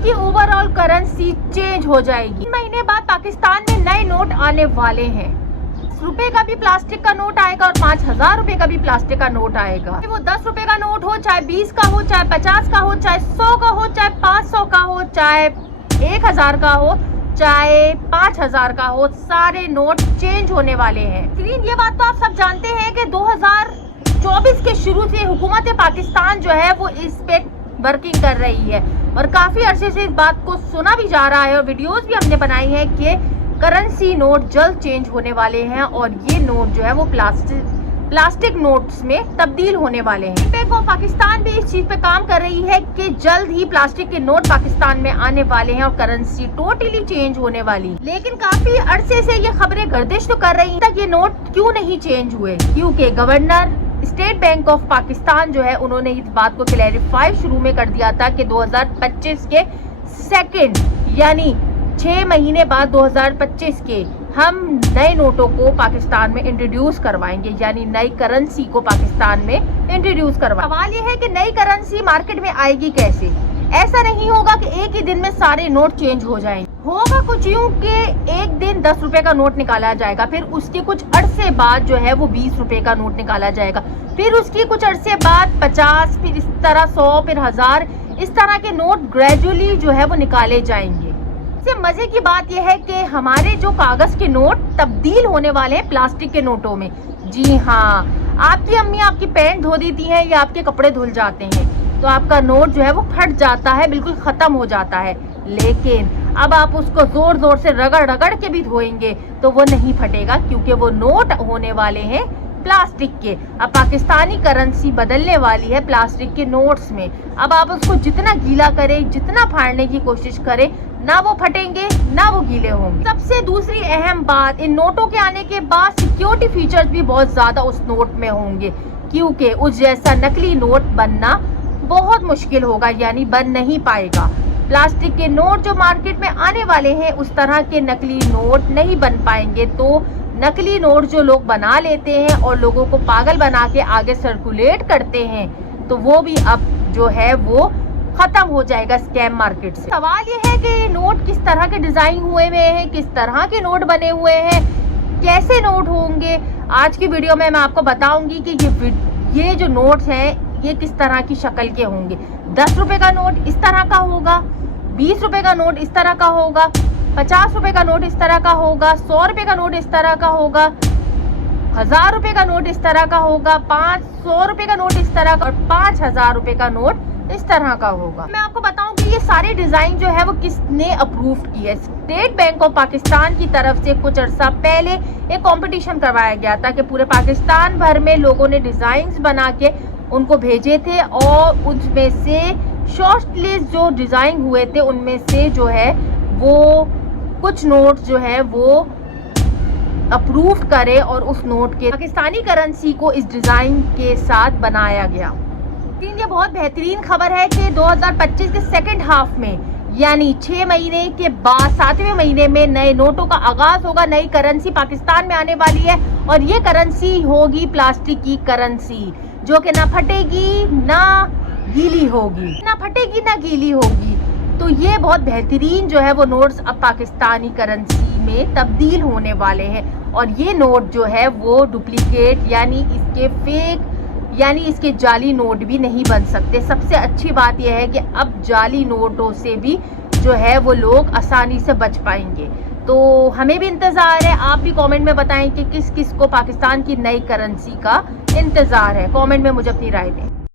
चीन की overall currency change हो जाएगी। 3 महीने बाद पाकिस्तान में नए नोट आने वाले हैं। 10 रुपए का भी प्लास्टिक का नोट आएगा और 5000 रुपए का भी प्लास्टिक का नोट आएगा। वो 10 रुपए का नोट हो, चाहे 20 का हो, चाहे 50 का हो, चाहे 100 का हो, चाहे 500 का हो, चाहे 1000 का हो, चाहे 5000 का हो, सारे नोट चेंज होने वाले हैं। लेकिन ये बात तो आप सब जानते हैं कि 2024 के शुरू से हुकूमत पाकिस्तान जो है वो इस पे वर्किंग कर रही है और काफी अरसे से इस बात को सुना भी जा रहा है और वीडियोस भी हमने बनाई है कि करेंसी नोट जल्द चेंज होने वाले हैं और ये नोट जो है वो प्लास्टिक नोट्स में तब्दील होने वाले हैं। बैंक ऑफ पाकिस्तान भी इस चीज पे काम कर रही है कि जल्द ही प्लास्टिक के नोट पाकिस्तान में आने वाले हैं और करेंसी टोटली चेंज होने वाली। लेकिन काफी अरसे से ये खबरें गर्दिश तो कर रही हैं कि ये नोट क्यों नहीं चेंज हुए, क्योंकि governor state bank of Pakistan जो है उन्होंने इस बात को क्लैरिफाई शुरू में कर दिया था कि 2025 के सेकंड यानी 6 महीने बाद 2025 के हम नए नोटों को पाकिस्तान में इंट्रोड्यूस करवाएंगे, यानी नई करेंसी को पाकिस्तान में इंट्रोड्यूस करवाएंगे। सवाल ये है कि नई करेंसी मार्केट में आएगी कैसे। ऐसा नहीं होगा कि एक ही दिन में सारे नोट चेंज हो जाएंगे। होगा कुछ यूं कि एक दिन 10 रुपए का नोट निकाला जाएगा, फिर उसके कुछ अरसे बाद जो है वो 20 रुपए का नोट निकाला जाएगा, फिर उसकी कुछ अरसे बाद 50, फिर इस तरह 100, फिर 1000, इस तरह के नोट ग्रेजुअली जो है वो निकाले जाएंगे। सबसे मजे की बात यह है कि हमारे जो कागज के नोट तब्दील होने वाले हैं प्लास्टिक के नोटों में। जी हाँ, आपकी अम्मी आपकी पैंट धो देती हैं या आपके कपड़े धुल जाते हैं तो आपका नोट जो है वो फट जाता है, बिल्कुल खत्म हो जाता है। लेकिन अब आप उसको जोर जोर से रगड़ के भी धोएंगे तो वो नहीं फटेगा, क्योंकि वो नोट होने वाले हैं प्लास्टिक के। अब पाकिस्तानी करेंसी बदलने वाली है प्लास्टिक के नोट्स में। अब आप उसको जितना गीला करें, जितना फाड़ने की कोशिश करें, ना वो फटेंगे ना वो गीले होंगे। सबसे दूसरी अहम बात, इन नोटों के आने के बाद सिक्योरिटी फीचर्स भी बहुत ज्यादा उस नोट में होंगे, क्योंकि उस जैसा नकली नोट बनना बहुत मुश्किल होगा, यानी बन नहीं पाएगा। प्लास्टिक के नोट जो मार्केट में आने वाले हैं उस तरह के नकली नोट नहीं बन पाएंगे। तो नकली नोट जो लोग बना लेते हैं और लोगों को पागल बना के आगे सर्कुलेट करते हैं, तो वो भी अब जो है वो खत्म हो जाएगा स्कैम मार्केट से। सवाल ये है कि नोट किस तरह के डिजाइन हुए हैं, किस तरह के नोट बने हुए हैं, कैसे नोट होंगे। आज की वीडियो में मैं आपको बताऊंगी कि ये जो नोट्स हैं ये किस तरह की शक्ल के होंगे। 10 रुपए का नोट इस तरह का होगा, 20 रुपए का नोट इस तरह का होगा, 50 रुपए का नोट इस तरह का होगा, 100 रुपए का नोट इस तरह का होगा, 1000 रुपए का नोट इस तरह का होगा, 500 रुपए का नोट इस तरह का और 5000 रुपए का नोट इस तरह का होगा। मैं आपको बताऊं कि ये सारे डिजाइन जो है वो किसने अप्रूव की है। स्टेट बैंक ऑफ पाकिस्तान की तरफ से कुछ अर्सा पहले एक कंपटीशन करवाया गया था कि पूरे पाकिस्तान भर में लोगों ने डिजाइन्स बना के उनको भेजे थे और उसमें से शॉर्ट लिस्ट जो डिजाइन हुए थे उनमें से जो है वो कुछ नोट जो है वो अप्रूव करे और उस नोट के पाकिस्तानी करेंसी को इस डिजाइन के साथ बनाया गया। ये बहुत बेहतरीन खबर है कि 2025 के सेकंड हाफ में यानी 6 महीने के बाद 7वें महीने में नए नोटों का आगाज होगा। नई करेंसी पाकिस्तान में आने वाली है और ये करेंसी होगी प्लास्टिक की करेंसी, जो कि ना फटेगी ना गीली होगी, ना फटेगी ना गीली होगी। तो ये बहुत बेहतरीन जो है वो नोट्स अब पाकिस्तानी करेंसी में तब्दील होने वाले हैं और ये नोट जो है वो डुप्लीकेट यानी इसके फेक यानी इसके जाली नोट भी नहीं बन सकते। सबसे अच्छी बात यह है कि अब जाली नोटों से भी जो है वो लोग आसानी से बच पाएंगे। तो हमें भी इंतजार है, आप भी कमेंट में बताएं कि किस किस को पाकिस्तान की नई करेंसी का इंतजार है। कमेंट में मुझे अपनी राय दें।